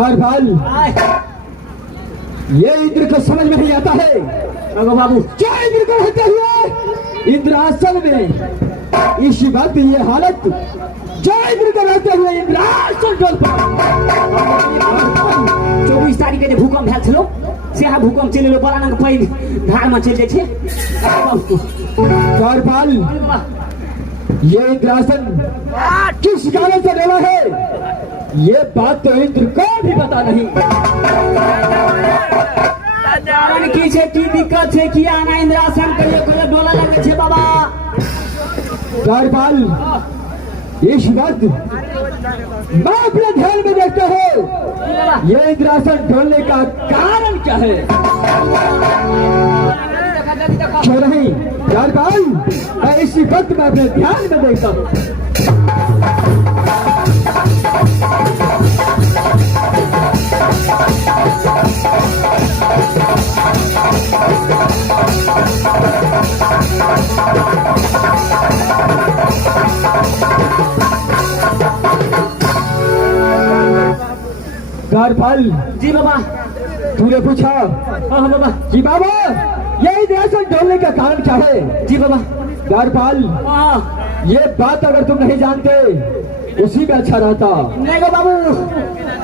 द्वारपाल, ये इंद्र को समझ में नहीं आता है बाबू, क्या इंद्र को रहते हुए इंद्रासन में इसी वक्त ये हालत, जो इंद्र को रहते हुए इंद्रासन डोल पर 24 तारिख के भूकंप भेल छलो से आ भूकंप चले लो बरानक पैन धार में चल जाय छे। द्वारपाल, ये इंद्रासन किस कारण से डोला है, ये बात तो इंद्र को भी पता नहीं। कारण की छे, की दिक्कत छे, कि आना इंद्रासन के लिए कोई डोला लगे छे बाबा। द्वारपाल, इस वक्त मैं अपने ध्यान में देखता हूँ ये इंद्रासन ढोलने का कारण क्या है। क्यों नहीं द्वारपाल, मैं इसी वक्त में अपने ध्यान में देखता हूँ। द्वारपाल जी बाबा। तूने पूछा हाँ बाबा। कि बाबा ये इंद्रासन ढोलने का कारण क्या है। जी बाबा। द्वारपाल, हाँ ये बात अगर तुम नहीं जानते उसी में अच्छा रहता। नहीं गो बाबू,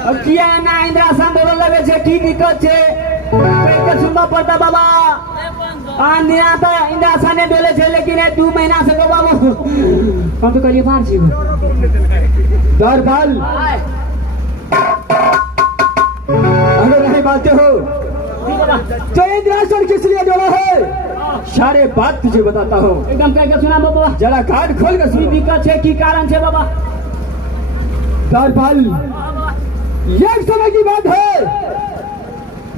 अब किया ना इंद्रासन डोला लगे छे, की दिक्कत छे के सुनना पड़ता बाबा। आंधिया तो इंद्रासन ने डोले छे, लेकिन 2 महीना से गो बाबू हम तो करिए 5 जी। द्वारपाल, अगर नहीं मानते हो तो इंद्रासन किस लिए डोला है, सारे बात तुझे बताता हूँ। एकदम कह के सुना बाबा, जरा कान खोल कर सुन। दिक्कत है, की कारण है बाबा। द्वारपाल, यह समय की बात है,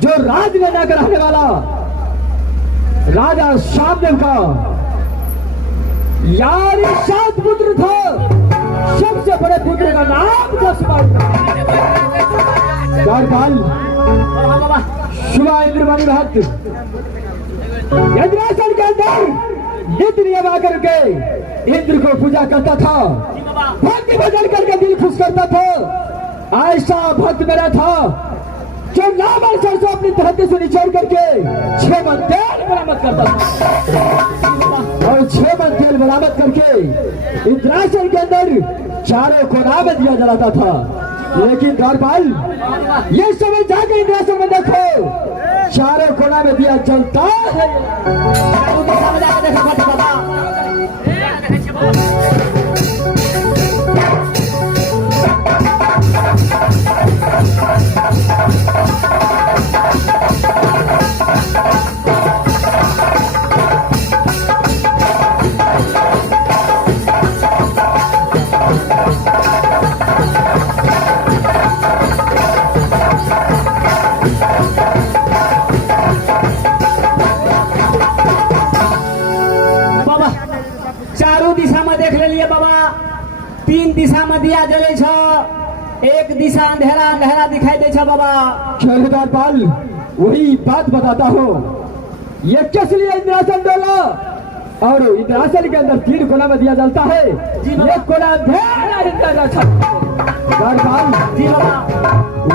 जो राज लेना कर रहने वाला राजा श्यामदेव का यार 7 पुत्र था, सबसे बड़े पुत्र का नाम था द्वारपाल, बाबा शुभा इंद्रवाणी भक्त इंद्रासन के अंदर नित्य नियम आकर के इंद्र को पूजा करता था, भक्ति भजन करके दिल खुश करता था। ऐसा भक्त मेरा था जो नामल सरसों अपनी धरती से निचोड़ करके 6 मन तेल बरामद करता था, और 6 मन तेल बरामद करके इंद्रासन के अंदर चारों कोना में दिया जलाता था। लेकिन द्वारपाल, ये समय जाके इंद्रासन में देखो, चारों कोना में दिया जलता है। दिशा में देख ले बाबा, 3 दिशा में दिया जले छ, 1 दिशा अंधेरा अंधेरा दिखाई दे छ बाबा। द्वारपाल, वही बात बताता हूँ, ये किस लिए इंद्रासन डोला, और इंद्रासन के अंदर 3 कोना में दिया जलता है। एक कोना अंधेरा द्वारपाल जी बाबा,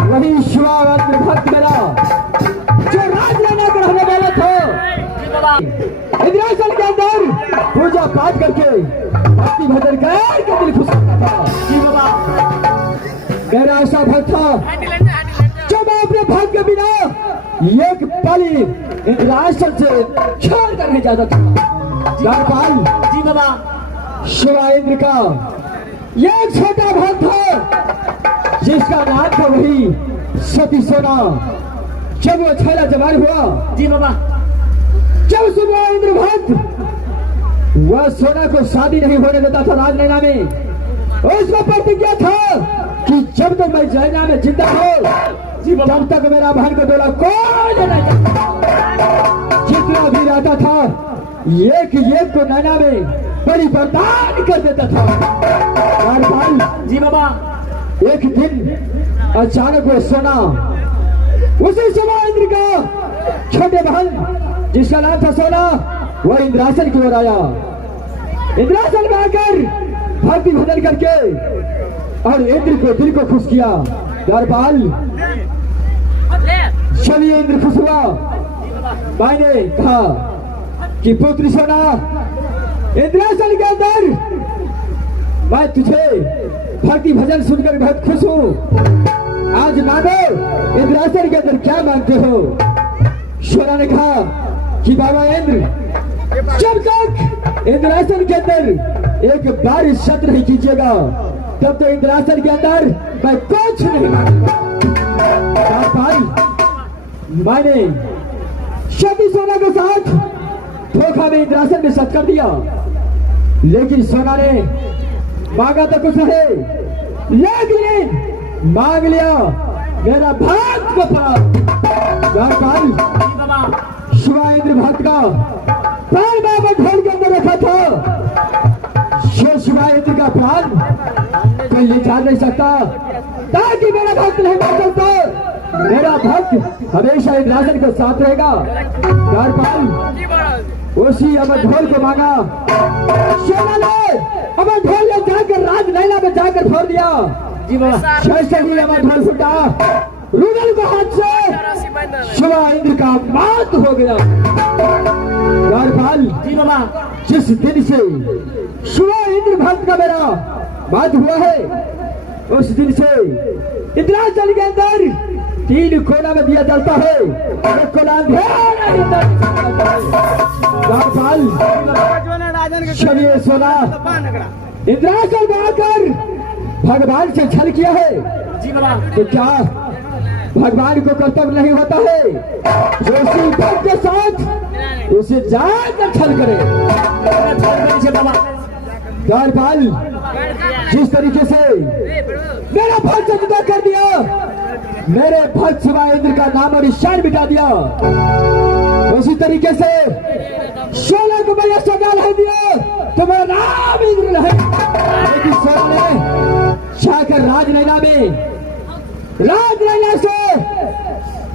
वही शिवावंत भक्त मेरा जो राज लेना कर रहने वाला था, इंद्रासन के अंदर पूजा पाठ करके भक्ति भजन करके दिल खुश करता था। जी बाबा, मेरा ऐसा भक्त था जो मैं अपने भक्त के बिना एक पली इंद्रासन से छोड़ कर नहीं जाता था। द्वारपाल जी बाबा, शिवा इंद्र का ये एक छोटा भक्त था जिसका नाम था वही सती सोना। जब वो छेला जवान हुआ, जी बाबा, जब सुना इंद्र भक्त वह सोना को शादी नहीं होने देता था राजनैना में, उसका प्रतिज्ञा था कि जब तक मैं जैना में जिंदा हूँ तब तक मेरा बहन को डोला कोई नहीं सकता। जितना भी रहता था एक को नैना में बड़ी बर्बाद कर देता था। द्वारपाल जी बाबा, एक दिन अचानक वो सोना उसी समय इंद्र का छोटे बहन जिसका नाम था सोना, वह इंद्रासन की ओर आया। इंद्रासन में आकर भक्ति भजन करके और इंद्र को दिल को खुश किया। द्वारपाल, चलिए इंद्र खुश हुआ। भाई ने कहा कि पुत्र सोना, इंद्रासन के अंदर मैं तुझे भक्ति भजन सुनकर बहुत खुश हूँ। आज मानो इंद्रासन के अंदर क्या मांगते हो? सोना ने कहा कि बाबा इंद्र, जब तक इंद्रासन के अंदर एक बार शब्द नहीं कीजिएगा तब तो इंद्रासन के अंदर मैं कुछ नहीं मांगूंगा। भाई मैंने शक्ति सोना के साथ धोखा में इंद्रासन में सत कर दिया, लेकिन सोना ने मांगा तो कुछ नहीं, लेकिन मांग लिया मेरा भक्त को प्राण। शिवा इंद्र भक्त का प्राण बाबा ढोल के अंदर रखा था। ये शिवा इंद्र का प्राण कोई ले जा नहीं सकता, ताकि मेरा भक्त नहीं मर सकता। मेरा भक्त हमेशा इंद्रासन के साथ रहेगा। उसी अमर ढोल को मांगा। सोना ने अमर ढोल ने जाकर राज नैना में जाकर फोड़ दिया। अमर ढोल फूटा, रुदल को हाथ से शिवा इंद्र का मौत हो गया। जिस दिन से शिवा इंद्र भक्त का मेरा मौत हुआ है, उस दिन से इंद्रासन के अंदर 3 कोना में दिया जलता है। एक कोना चलिए सोना, इंद्रासन में आकर भगवान से छल किया है तो क्या भगवान को कर्तव्य नहीं होता है जो उसी भक्त के साथ उसे जाकर छल करे? द्वारपाल जिस तरीके से मेरा भक्त से जुदा कर दिया, मेरे भक्त शिवा इंद्र का नाम और निशान मिटा दिया, उसी तरीके से सोना को मैं सजा नहीं दिया तो मेरा नाम इंद्र नहीं। लेकिन सोना ने जाकर राज नैना से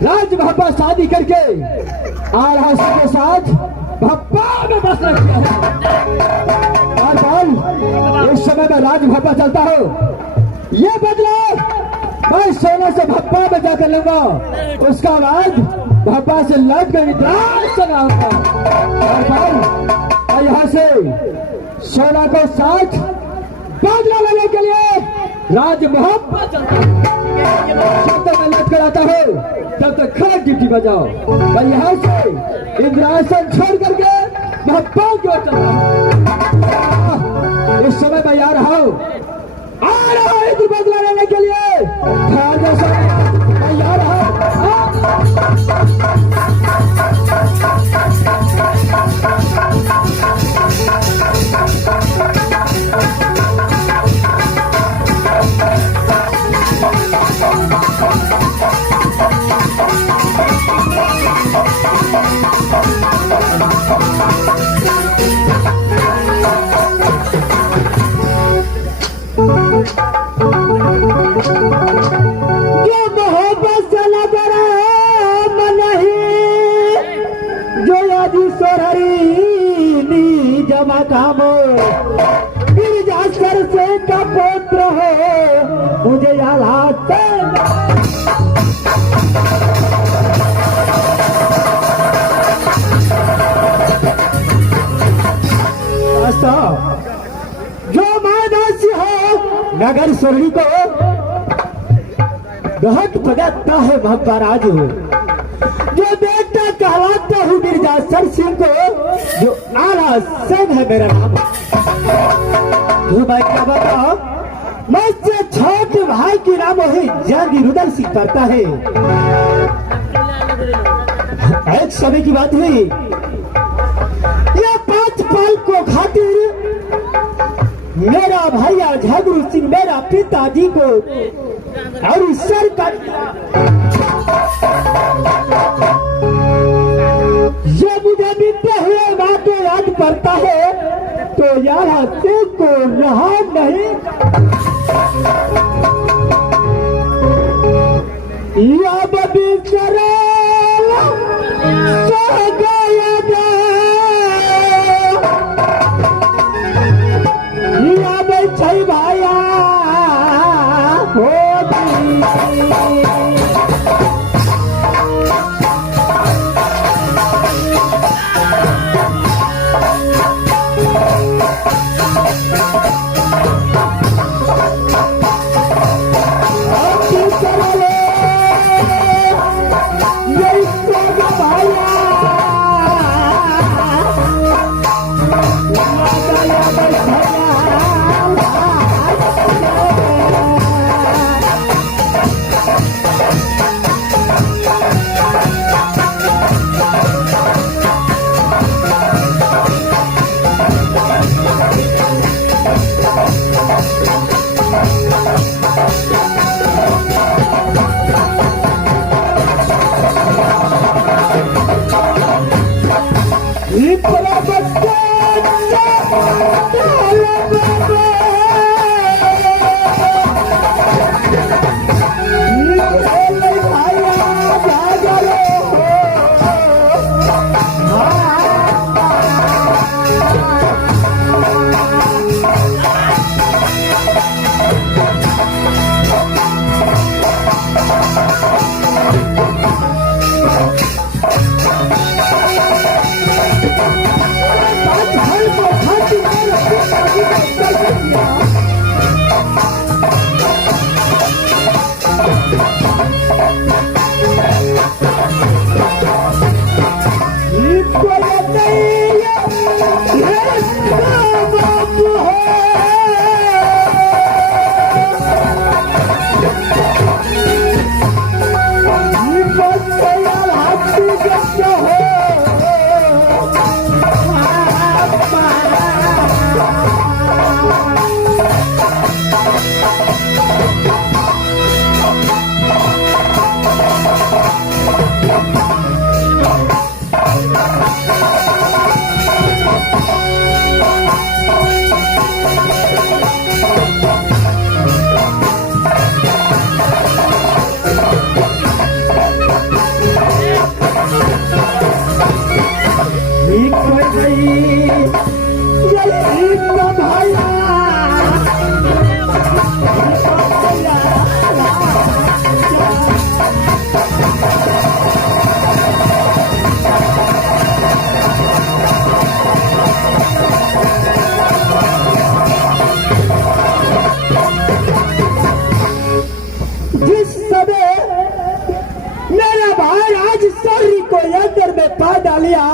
राज भप्पा शादी करके आरास के साथ भप्पा में बस रखा है। और इस समय में राज भप्पा चलता हो, ये बदला मैं सोना से भप्पा में जाकर लूंगा, उसका बाद भप्पा से लड़ कर इंद्रासन आऊंगा। और यहाँ से सोना को साथ बदला लेने के लिए राज भप्पा चलता है। जब तक मैं लट कर आता हूँ तब तक खड़क ड्यूटी बजाओ। और यहाँ से इंद्रासन छोड़ करके भप्पा की ओर चलता हूँ। इस समय मैं आ रहा हूँ इंद्र बदला लेने के लिए। मैं आ रहा हूँ। गिरजासर से का पुत्र हो मुझे याद आता जो मानसी हो नगर सोहरी को बहुत पदाता है महाराज हो, जो बेटा कहलाता हूँ गिरजासर सिंह को, जो आला सिंह है मेरा नाम। तो मैं क्या बताओ, मुझसे छोटे भाई की नाम है जानी रुदल सिंह पड़ता है। एक समय की बात हुई, यह 5 पाल को खातिर मेरा भैया झगड़ू सिंह मेरा पिताजी को और सर का ये मुझे बीते हुए बातें याद पड़ता है तो यार हंसते को रहा नहीं। या बबी चरेला सो गया या बैठे भाया हो जिस समय मेरा भाई आज सौरी को अंदर में पा डालिया,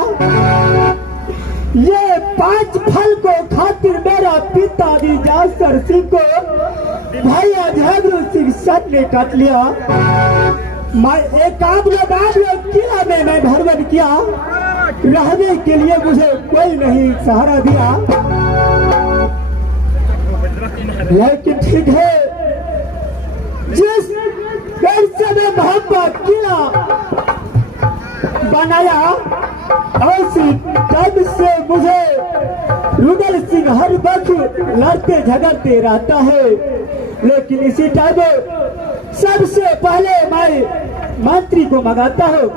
ये 5 फल को खातिर मेरा पिताजी जासर सिंह को भैया झगड़ू सिंह सट ने काट लिया। मैं एकाग्र बाद में किला में मैं भ्रमण किया, रहने के लिए मुझे कोई नहीं सहारा दिया। लेकिन ठीक है, जिस समय मोहब्बत किला बनाया, उसी तब से मुझे रुदल सिंह हर वक्त लड़ते झगड़ते रहता है। लेकिन इसी टाइम सबसे पहले मैं मंत्री को मंगाता हूँ।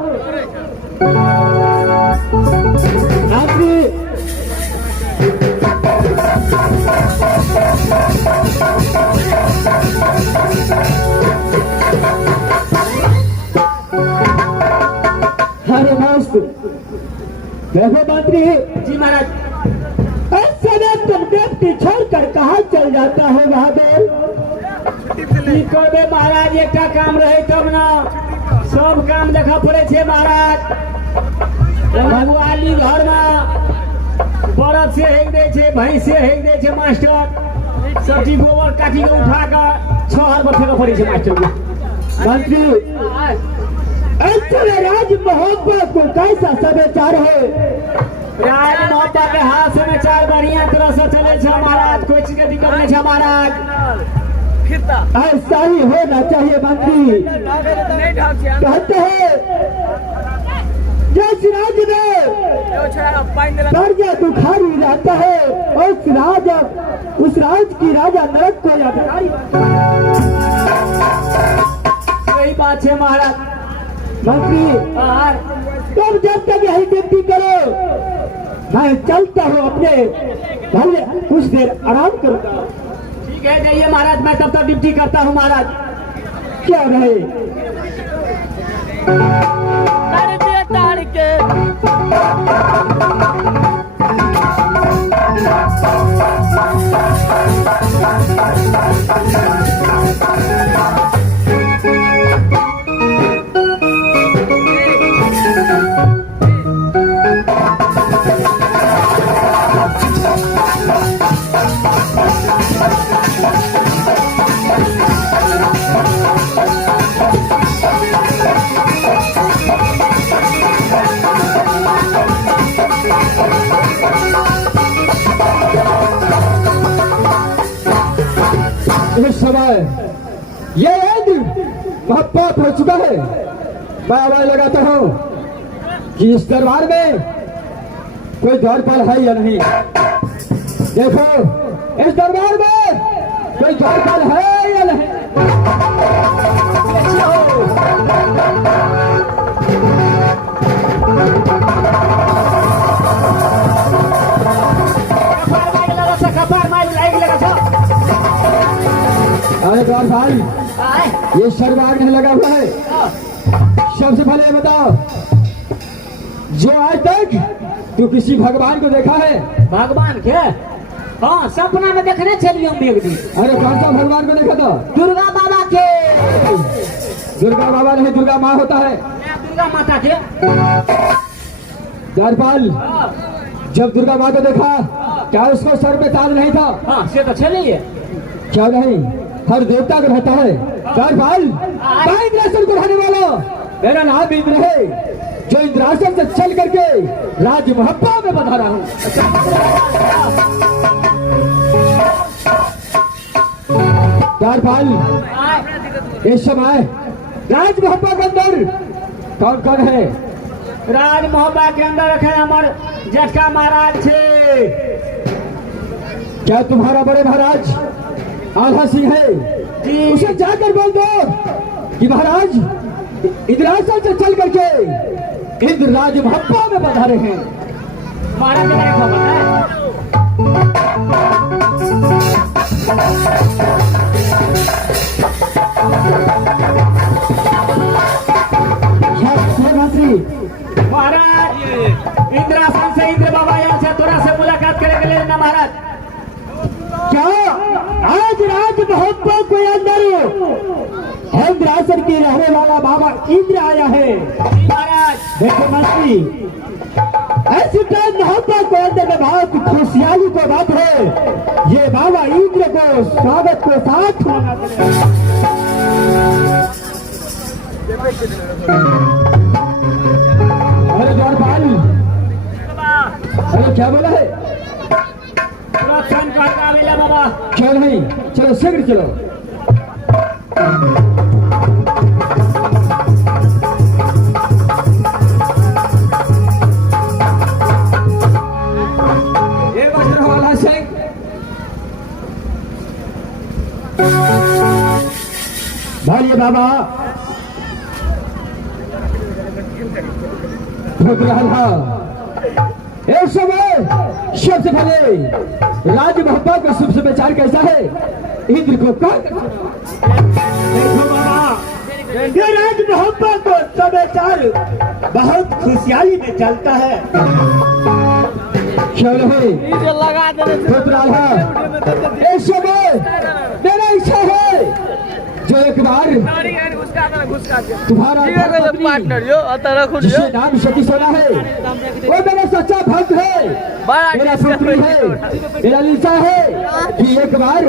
हरे मस्त देखो मंत्री जी महाराज। ऐसे में तुम व्यक्ति छोड़कर कहाँ चल जाता है महादेव? महाराज एक काम रहे तब ना सब काम देखा पड़े छे महाराज। भगवानी घर में बरद से हेक दे छे, भैंस से हेक दे छे मास्टर। सब्जी गोबर काटी के उठा कर 6 हाथ पर फेंका पड़ी छे मास्टर को। मंत्री ऐसे में राज मोहब्बत को कैसा समाचार है? राज मोहब्बत के हाथ समाचार बढ़िया तरह से चले छे महाराज, कोई चीज के दिक्कत नहीं छे महाराज। ऐसा ही होना चाहिए मंत्री। कहते हैं जिस राज्य में कर्जा दुखारी रहता है, उस राज की राजा नरक को यादगारी। सही बात है महाराज। मंत्री तुम जब तक यही ड्यूटी करो, मैं चलता हूँ अपने घर में, कुछ देर आराम करूँगा। ठीक है जाइए महाराज, मैं तब तक ड्यूटी करता हूँ महाराज। क्या रहे इस समय ये इंद्र मोहब्बत हो चुका है। मैं आवाज लगाता हूँ कि इस दरबार में कोई द्वारपाल है या नहीं। देखो इस दरबार में कोई द्वारपाल है या नहीं? पीछे हो। अरे द्वारपाल, ये शर्माग नहीं लगा हुआ है। सबसे पहले ये बताओ, जो आज तक तू किसी भगवान को देखा है? भगवान के हाँ सपना में देखने चलिए हम एक दिन। अरे कौन सा भगवान को देखा था? दुर्गा बाबा के। दुर्गा बाबा नहीं, दुर्गा माँ होता है। दुर्गा माता के। द्वारपाल, जब दुर्गा माँ को देखा क्या उसको सर पे ताज नहीं था? हाँ से तो चलिए। क्या नहीं, हर देवता को रहता है। द्वारपाल, मैं इंद्रासन को रहने वाला, मेरा नाम इंद्र है, जो इंद्रासन से चल करके राज महब्बा में बधा रहा हूँ। द्वारपाल, इस समय राज महब्बा के अंदर कौन कौन है? राज मोहब्बा के अंदर रखे हमारे जेठका महाराज थे। क्या तुम्हारा बड़े महाराज आल्हा सिंह है? जी। उसे जाकर बोल दो कि महाराज इंद्रासन से चल करके इंद्र राज महब्बा में पधारे हैं। महाराज के बारे में खबर है? मंत्री महाराज इंद्रासन से इंद्र बाबा यहाँ से थोड़ा से मुलाकात करेंगे लेना महाराज। क्या आज राज महब्बा के अंदर इंद्रासन की रहने वाला बाबा इंद्र आया है? महाराज देखो मंत्री, ऐसी टाइम मोहब्बत के अंदर में बहुत खुशहाली की बात है। ये बाबा इंद्र को स्वागत के साथ होना चाहिए। अरे द्वारपाल, अरे क्या बोला है? बाबा क्या नहीं, चलो शीघ्र चलो। ये वज्रवाला सिंह भाई बाबा भूत रहा एक समय सबसे पहले राज महब्बा का शुभ समाचार कैसा है? इंद्र को देखो बाबा, ये राज महब्बा को समाचार बहुत खुशहाली में चलता है। क्यों नहीं? भूत रहा एक समय मेरा इच्छा है जो एक बार तुम्हारा जिसके नाम सती सोना है, वो मेरा सच्चा भक्त है, मेरा पुत्री है, मेरा लीचा है कि एक बार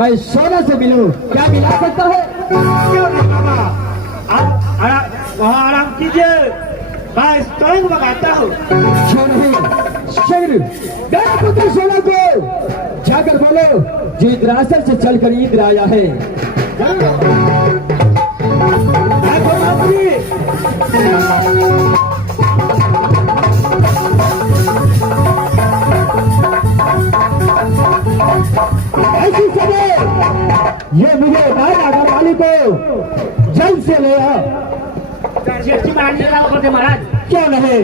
मैं सोना से मिलूं। क्या मिला सकता है? वहाँ आराम कीजिए, मैं स्वयं मंगाता हूँ। क्यों नहीं? शीघ्र मेरे पुत्री सोना को जाकर बोलो जो इंद्रासन से चलकर इंद्र आया है। ऐसी समय ये मुझे राजा वाली को जल्द से ले आओ। महाराज क्या नहीं?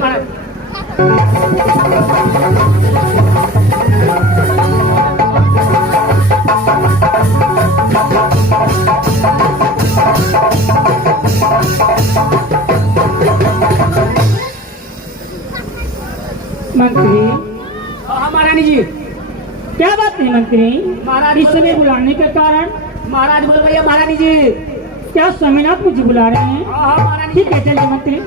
महाराज मंत्री, महारानी जी क्या बात है मंत्री? महाराज इस समय बुलाने के कारण? महाराज बोल भैया महारानी जी। क्या समय आप मुझे बुला रहे हैं? हाँ महारानी ठीक है चलिए मंत्री।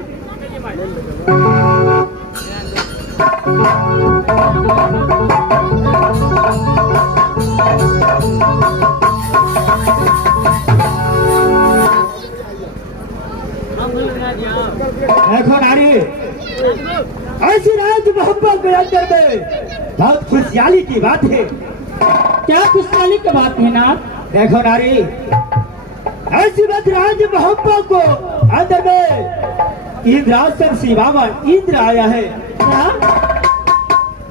देखो नारी, ऐसी राज मोहब्बत के अंदर में बहुत खुशहाली की बात है। क्या खुशहाली की बात है ना? देखो नारी, ऐसी बात राज मोहब्बत को अंदर में इंद्रासन से बाबा इंद्र आया है। क्या?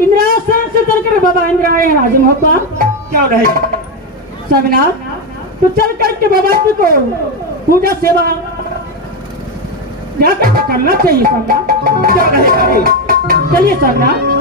इंद्रासन से चलकर बाबा इंद्र आए हैं राजमोहपा। क्या रहे? स्वामीनाथ तो चल करके बाबा जी को पूजा सेवा जाकर करना चाहिए स्वामीनाथ। क्या रहे करे? चलिए स्वामीनाथ।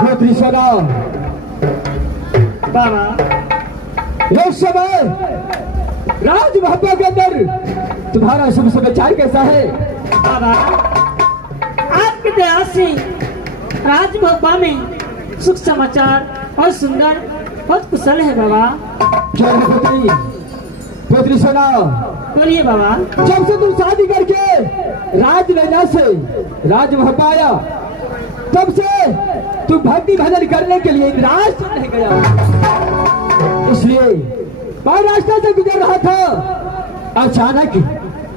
पुत्री सुनो, बाबा इस समय राजमहल के अंदर तुम्हारा शुभ समाचार कैसा है? बाबा आपकी दया से राजभोपा में सुख समाचार और सुंदर बहुत कुशल है बाबा। क्या है पुत्री? पुत्री सुनो, बोलिए बाबा। जब से तुम शादी करके राजनैना से राजमहल आया तब से तू भक्ति भजन करने के लिए इंद्रास नहीं गया। इसलिए मैं रास्ते से गुजर रहा था, अचानक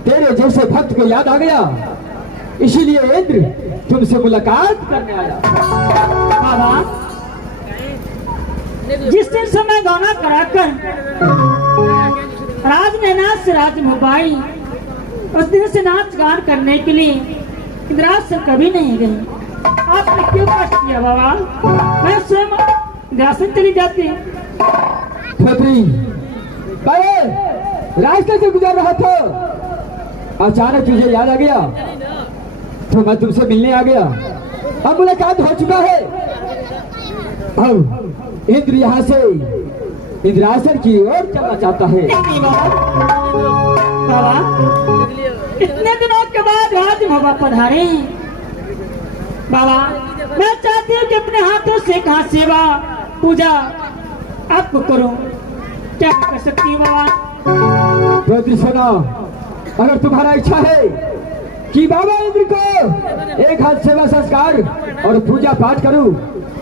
तेरे जैसे भक्त को याद आ गया, इसीलिए इंद्र तुमसे मुलाकात करने आया। बाबा जिस दिन से मैं गाना कराकर राजनैना से राजमोबाई उस दिन से नाच गान करने के लिए इंद्रास से कभी नहीं गई। आपने क्यों कष्ट किया बाबा? मैं स्वयं इंद्रासन चली जाती। पुत्री, मैं रास्ते से गुजर रहा था, अचानक तुझे याद आ गया तो मैं तुमसे मिलने आ गया। अब मुलाकात हो चुका है। अब इंद्र यहाँ से इंद्रासन की ओर चलना चाहता है। नहीं बाबा इतने दिनों के बाद राजभोपा पधारे। बाबा मैं चाहती हूँ कि अपने हाथों से कहा सेवा पूजा आपको करूं। क्या कर सकती हूँ बाबा? पुत्री सुनो, अगर तुम्हारा इच्छा है कि बाबा इंद्र को एक हाथ सेवा संस्कार और पूजा पाठ करूं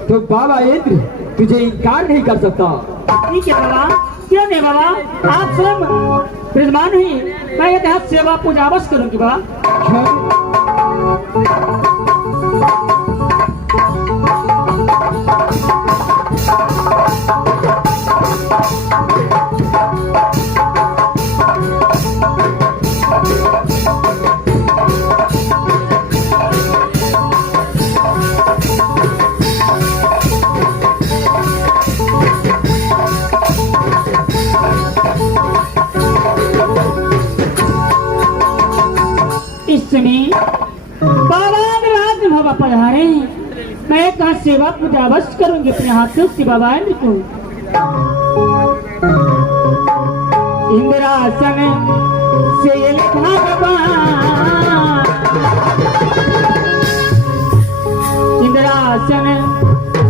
तो बाबा इंद्र तुझे इनकार नहीं कर सकता। ठीक है बाबा, क्यों नहीं बाबा, आप स्वयं विद्वान हुई, मैं एक हाथ सेवा पूजा अवश्य करूंगी बाबा। इस समय बाबा राजभोपा पधारे, मैं एक हाथ सेवा पूजा अवश्य करूंगी अपने हाथों से बाबा इंद्र को। इंद्रासन से भगवान, इंद्रासन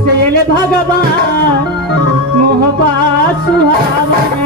से भगवान मोहबा सुहावन